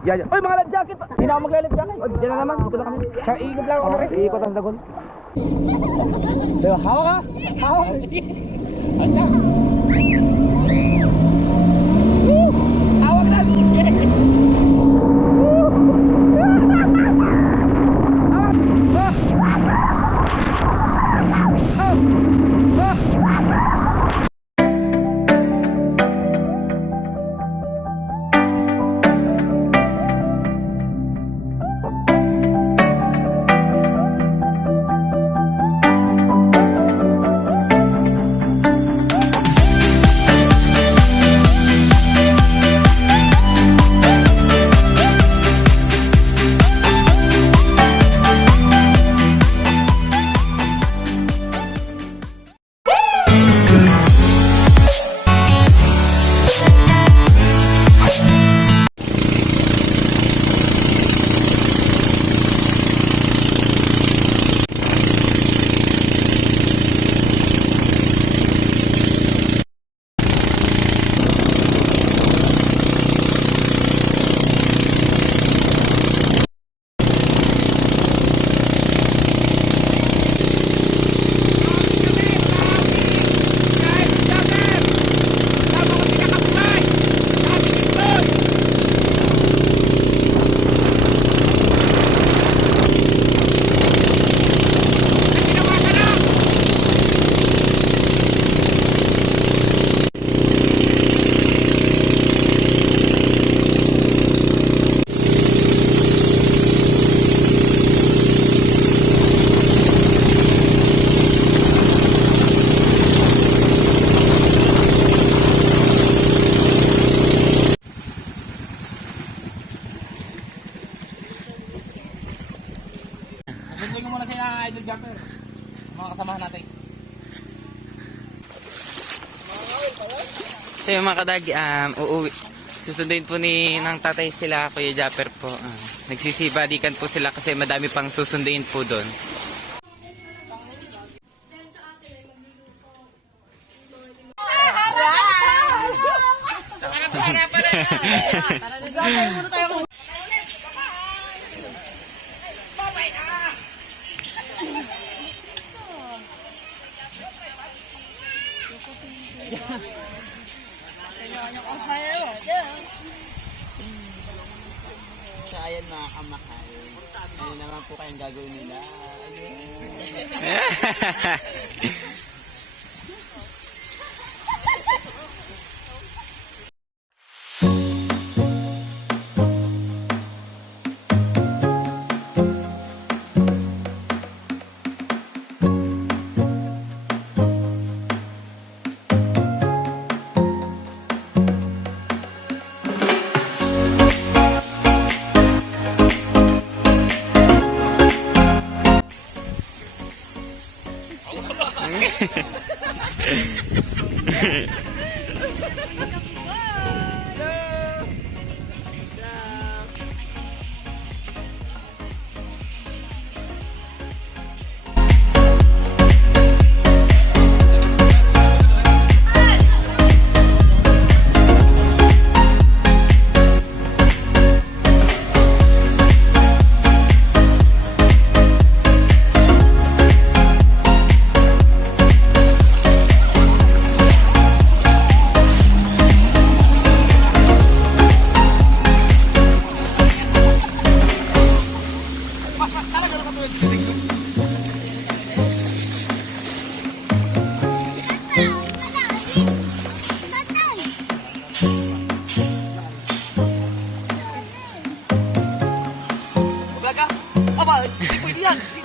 Yan. Oy, mga life jacket. Hindi na ako mag-life jacket. Diyan na naman, dito na kami. Sa ikot lang ako rin. Ikot ang Dagul. Diba, hawak ka? Hawak. Basta. Hawak na. Sunduin ko muna si Idol Japer. Mga kasamahan natin. So yung mga kadag, uuwi. Susunduin po ng tatay sila, Kuya Japer po. Nagsisibadikan po sila kasi madami pang susunduin po doon. So ayan mga kamakal. Ano naman po kayong gagawin nila?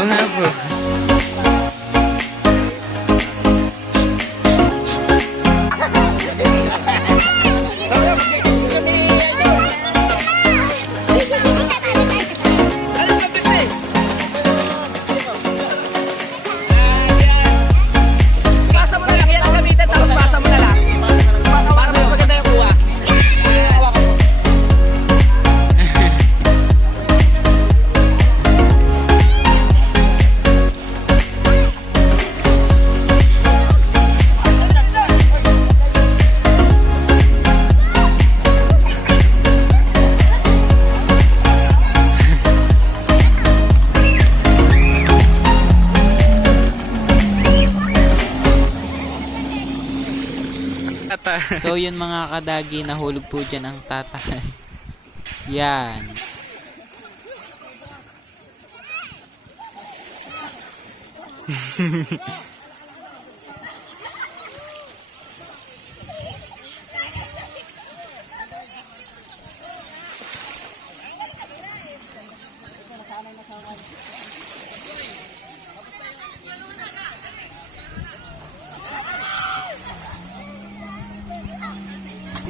Oo nga po. So yun mga kadagi, nahulog po dyan ang tatay. Yan.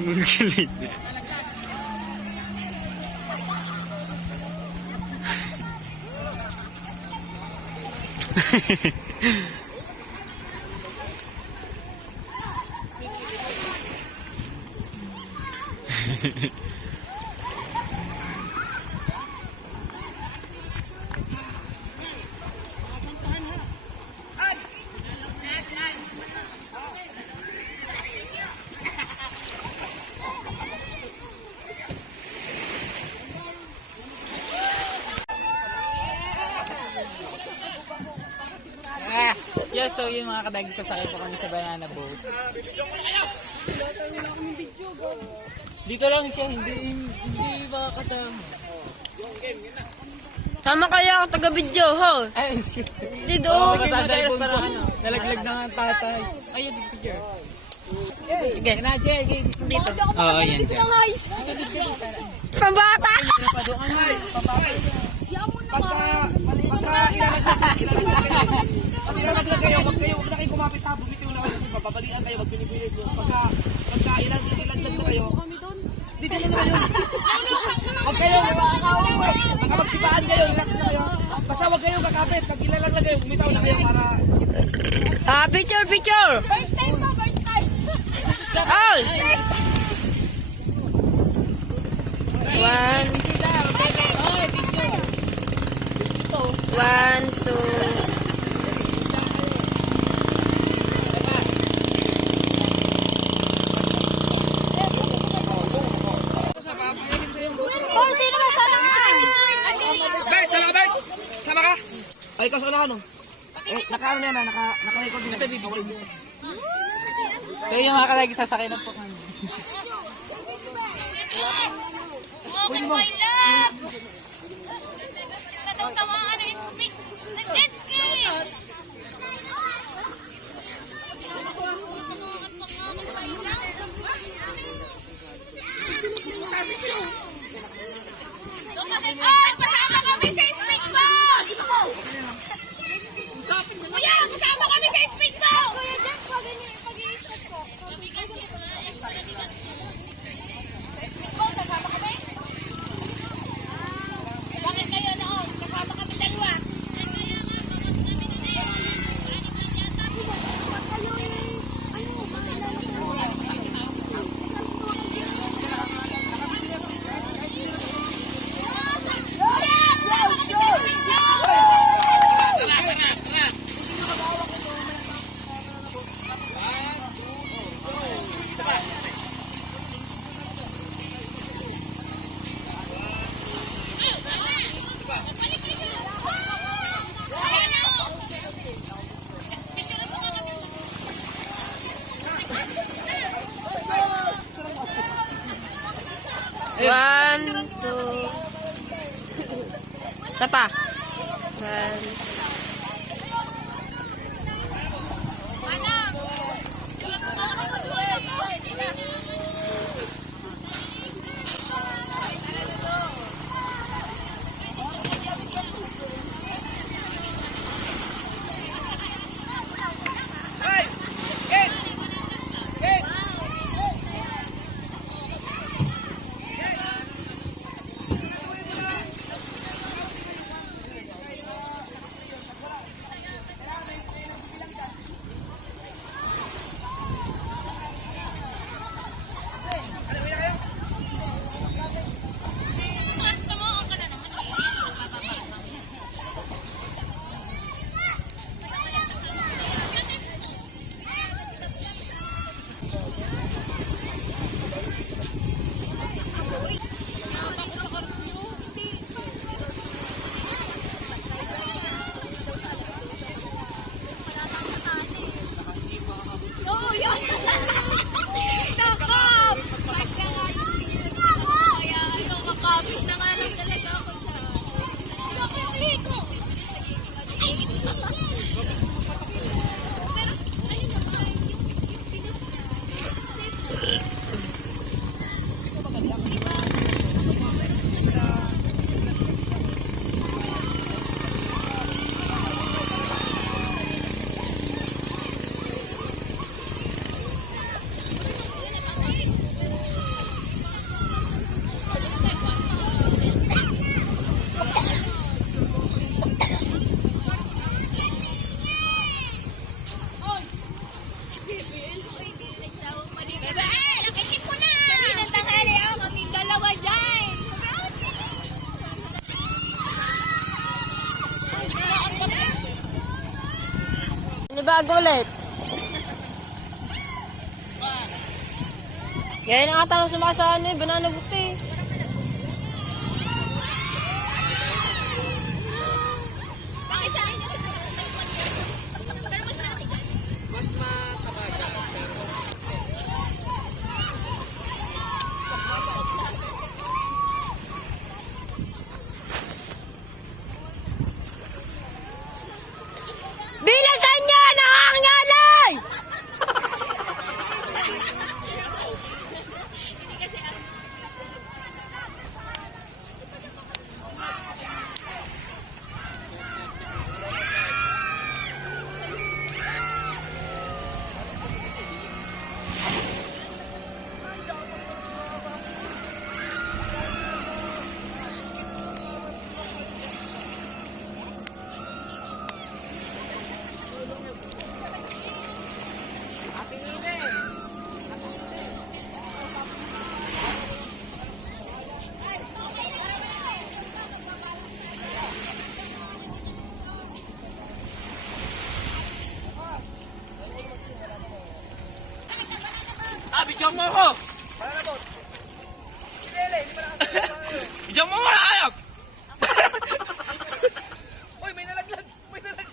Galit. Yes, so yun mga kadagi, sasakay po kami sa banana boat. Dito lang siya, hindi makakasama. Sama kaya ako taga-video, ho? Dito. Madalas para nalaglag na ang tatay. Ayun, big picture. Sige. Dito. Oo, yan dyan. Pambata! Pag ilalaglag kayo, wag na kayo kumapit ha, bumitiw na kayo kasi babalian kayo, wag pinipilit nyo. Pagka ilalaglag na kayo, dito na kayo. Wag kayo, baka magsibaan kayo, relax na kayo. Basta wag kayong kakapit, pag ilalaglag kayo, bumitaw na kayo para... Picture! First time po, first time. All! One, two. Oh, sino ba sa langan? Bert! Sama ka? Ay, ikaw sa ano? Naka-ano na yan, naka-record din. Nasa video. So yung mga kadagi, sasakay na po kami. Okay, my love. Natutawa ang ano is speak. Jetskie. Ay, pasama kami sa speedboat! Kuya, pasama kami sa speedboat! Kuya, Jack, pag-i-stop ko. Sa speedboat, sasama kami? Bakit kayo noon? Kasama kami dalawa. One, two. Isa pa. One. bago ulit. Kaya na ata sumakay sa ano, banana boat eh. Bakit sa akin kasi pero mas malaki dyan. Mas matabaga. Pero mas Bilisan niyo! Nakangalay! bigyan mo ako! Bigyan mo ako! Ayok! Uy, may nalaglag! May nalaglag!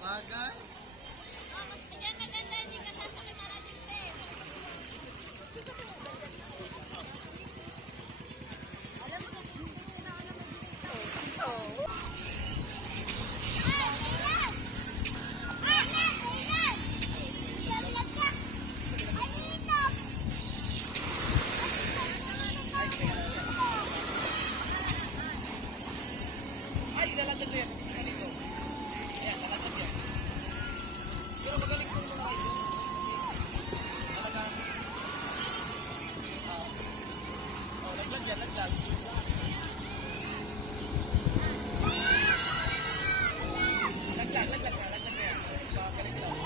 Bagay? Ay, nalaglag na yan. Ganito. Ayan, nalaglag yan. Pero magaling po mga kayo. Talagang... laglag yan, laglag. Laglag na yan. Galing lang.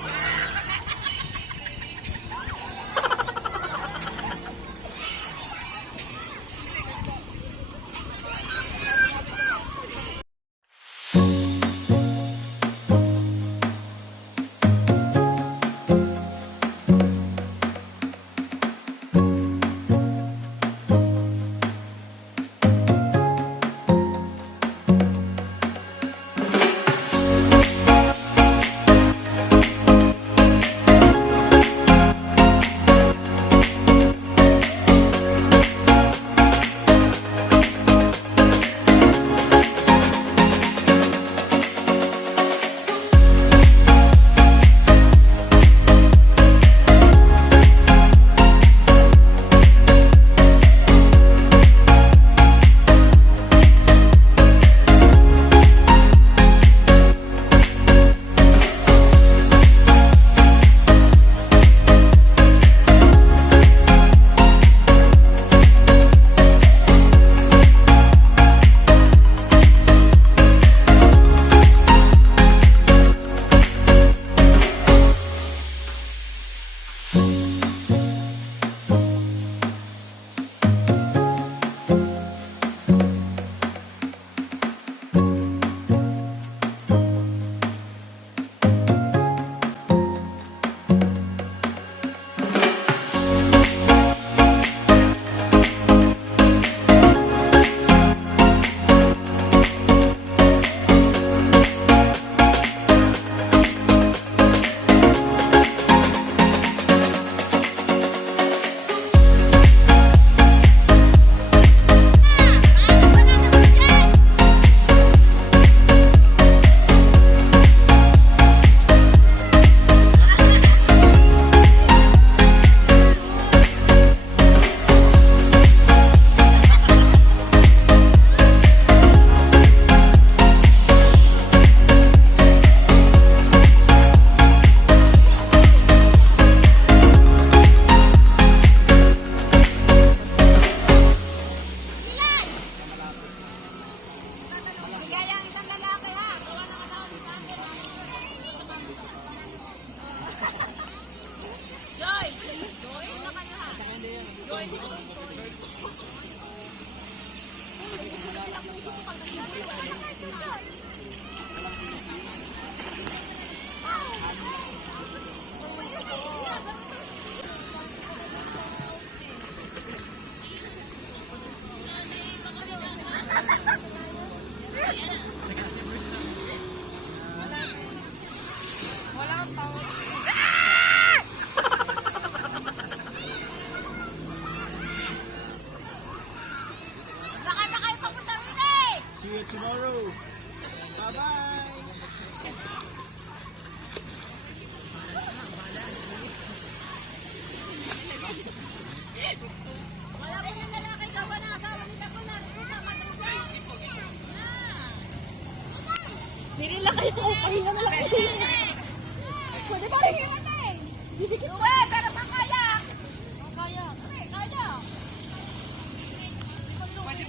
Joy!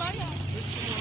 bayan.